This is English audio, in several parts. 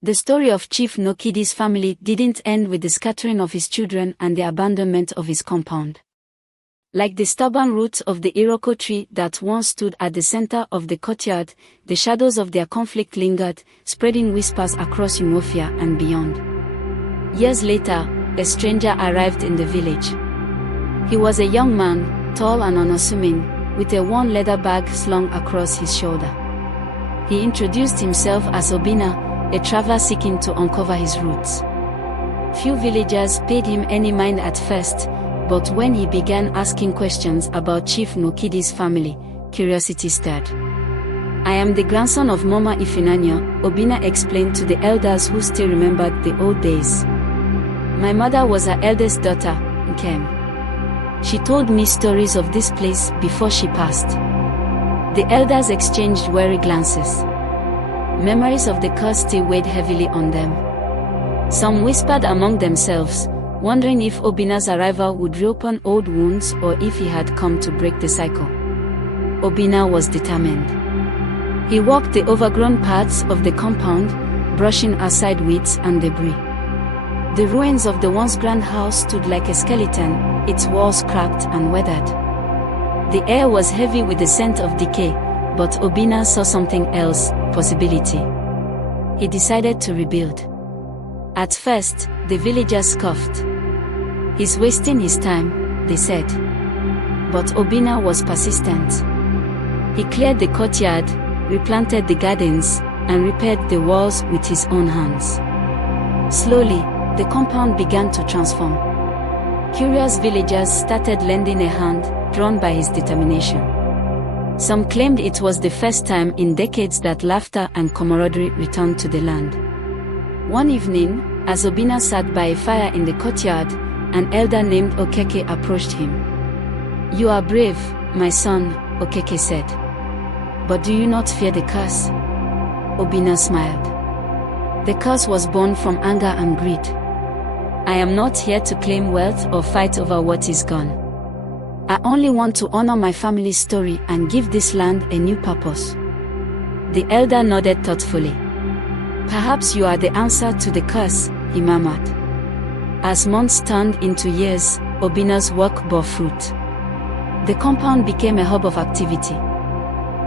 The story of Chief Nwokedi's family didn't end with the scattering of his children and the abandonment of his compound. Like the stubborn roots of the Iroko tree that once stood at the center of the courtyard, the shadows of their conflict lingered, spreading whispers across Umuofia and beyond. Years later, a stranger arrived in the village. He was a young man, tall and unassuming, with a worn leather bag slung across his shoulder. He introduced himself as Obinna, a traveler seeking to uncover his roots. Few villagers paid him any mind at first, but when he began asking questions about Chief Nwokedi's family, curiosity stirred. "I am the grandson of Mama Ifunanya," Obinna explained to the elders who still remembered the old days. "My mother was her eldest daughter, Nkem. She told me stories of this place before she passed." The elders exchanged wary glances. Memories of the curse still weighed heavily on them. Some whispered among themselves, wondering if Obinna'S arrival would reopen old wounds or if he had come to break the cycle. Obinna was determined. He walked the overgrown paths of the compound, brushing aside weeds and debris. The ruins of the once grand house stood like a skeleton, its walls cracked and weathered. The air was heavy with the scent of decay, but Obinna saw something else, possibility. He decided to rebuild. At first, the villagers scoffed. "He's wasting his time," they said. But Obinna was persistent. He cleared the courtyard, replanted the gardens, and repaired the walls with his own hands. Slowly, the compound began to transform. Curious villagers started lending a hand, drawn by his determination. Some claimed it was the first time in decades that laughter and camaraderie returned to the land. One evening, as Obinna sat by a fire in the courtyard, an elder named Chike approached him. "You are brave, my son," Chike said. "But do you not fear the curse?" Obinna smiled. "The curse was born from anger and greed. I am not here to claim wealth or fight over what is gone. I only want to honor my family's story and give this land a new purpose." The elder nodded thoughtfully. "Perhaps you are the answer to the curse," he murmured. As months turned into years, Obinna'S work bore fruit. The compound became a hub of activity.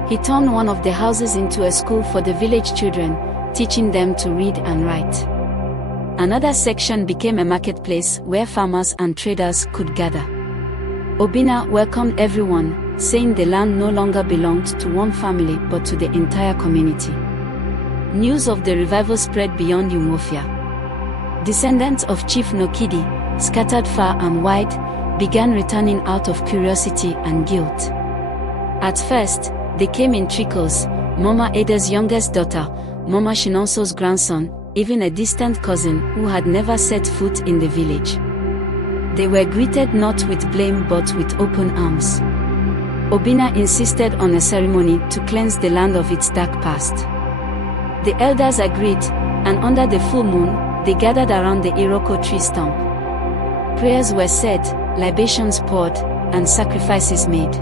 He turned one of the houses into a school for the village children, teaching them to read and write. Another section became a marketplace where farmers and traders could gather. Obinna welcomed everyone, saying the land no longer belonged to one family but to the entire community. News of the revival spread beyond Umuofia. Descendants of Chief Nwokedi, scattered far and wide, began returning out of curiosity and guilt. At first, they came in trickles: Mama Ifunanya's youngest daughter, Mama Chinonso's grandson, even a distant cousin who had never set foot in the village. They were greeted not with blame but with open arms. Obinna insisted on a ceremony to cleanse the land of its dark past. The elders agreed, and under the full moon, they gathered around the Iroko tree stump. Prayers were said, libations poured, and sacrifices made.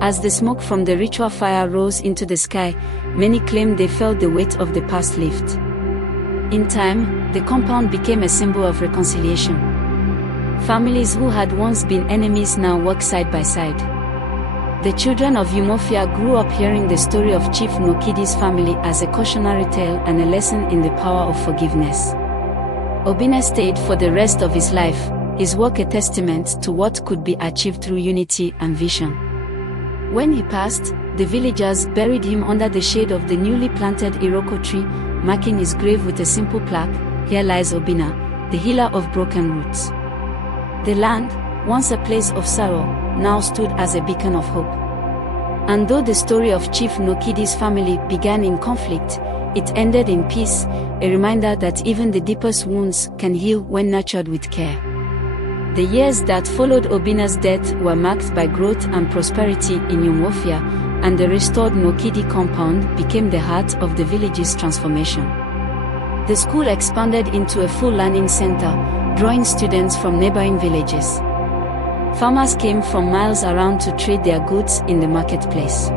As the smoke from the ritual fire rose into the sky, many claimed they felt the weight of the past lift. In time, the compound became a symbol of reconciliation. Families who had once been enemies now worked side by side. The children of Umuofia grew up hearing the story of Chief Nwokedi's family as a cautionary tale and a lesson in the power of forgiveness. Obinna stayed for the rest of his life, his work a testament to what could be achieved through unity and vision. When he passed, the villagers buried him under the shade of the newly planted Iroko tree, marking his grave with a simple plaque, "Here lies Obinna, the healer of broken roots." The land, once a place of sorrow, now stood as a beacon of hope. And though the story of Chief Nwokedi's family began in conflict, it ended in peace, a reminder that even the deepest wounds can heal when nurtured with care. The years that followed Obinna'S death were marked by growth and prosperity in Umuofia, and the restored Nwokedi compound became the heart of the village's transformation. The school expanded into a full learning center, drawing students from neighboring villages. Farmers came from miles around to trade their goods in the marketplace.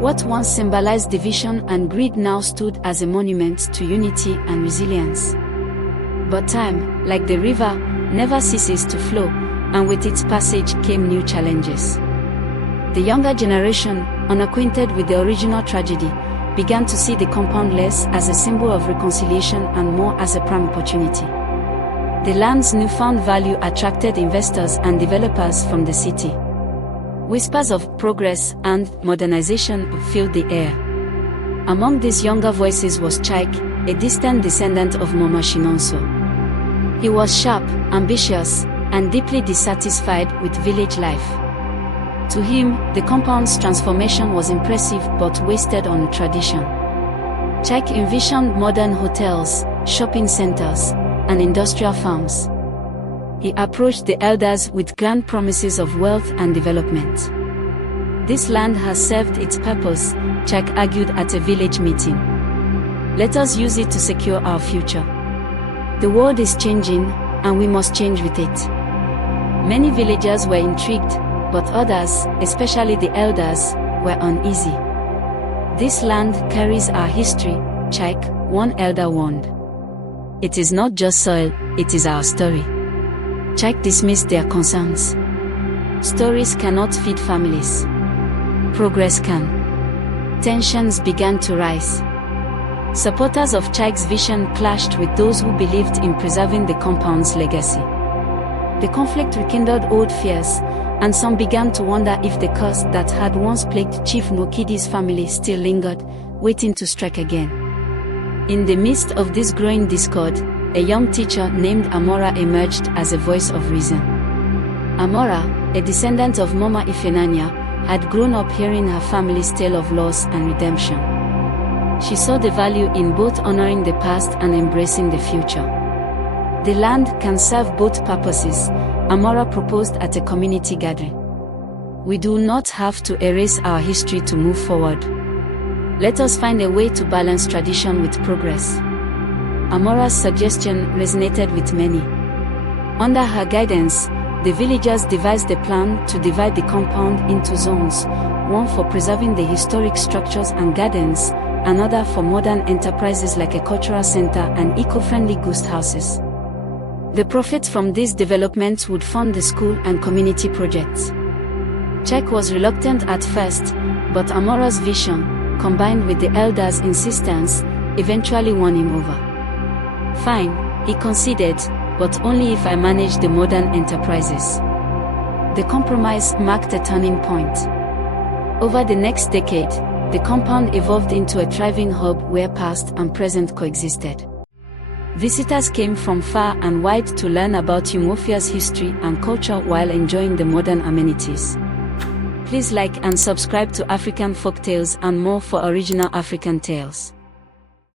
What once symbolized division and greed now stood as a monument to unity and resilience. But time, like the river, never ceases to flow, and with its passage came new challenges. The younger generation, unacquainted with the original tragedy, began to see the compound less as a symbol of reconciliation and more as a prime opportunity. The land's newfound value attracted investors and developers from the city. Whispers of progress and modernization filled the air. Among these younger voices was Chike, a distant descendant of Mama Ifunanya. He was sharp, ambitious, and deeply dissatisfied with village life. To him, the compound's transformation was impressive but wasted on tradition. Chike envisioned modern hotels, shopping centers, and industrial farms. He approached the elders with grand promises of wealth and development. This land has served its purpose, Chike argued at a village meeting. Let us use it to secure our future. The world is changing, and we must change with it. Many villagers were intrigued, but others, especially the elders, were uneasy. This land carries our history, Chike, one elder warned. It is not just soil, it is our story. Chike dismissed their concerns. Stories cannot feed families. Progress can. Tensions began to rise. Supporters of Chike's vision clashed with those who believed in preserving the compound's legacy. The conflict rekindled old fears, and some began to wonder if the curse that had once plagued Chief Nwokedi's family still lingered, waiting to strike again. In the midst of this growing discord, a young teacher named Amara emerged as a voice of reason. Amara, a descendant of Mama Ifunanya, had grown up hearing her family's tale of loss and redemption. She saw the value in both honoring the past and embracing the future. The land can serve both purposes, Amara proposed at a community gathering. We do not have to erase our history to move forward. Let us find a way to balance tradition with progress. Amara's suggestion resonated with many. Under her guidance, the villagers devised a plan to divide the compound into zones, one for preserving the historic structures and gardens, another for modern enterprises like a cultural center and eco-friendly ghost houses. The profits from these developments would fund the school and community projects. Chike was reluctant at first, but Amara's vision, combined with the elders' insistence, eventually won him over. Fine, he conceded, but only if I manage the modern enterprises. The compromise marked a turning point. Over the next decade, the compound evolved into a thriving hub where past and present coexisted. Visitors came from far and wide to learn about Umuofia's history and culture while enjoying the modern amenities. Please like and subscribe to African Folktales and more for original African tales.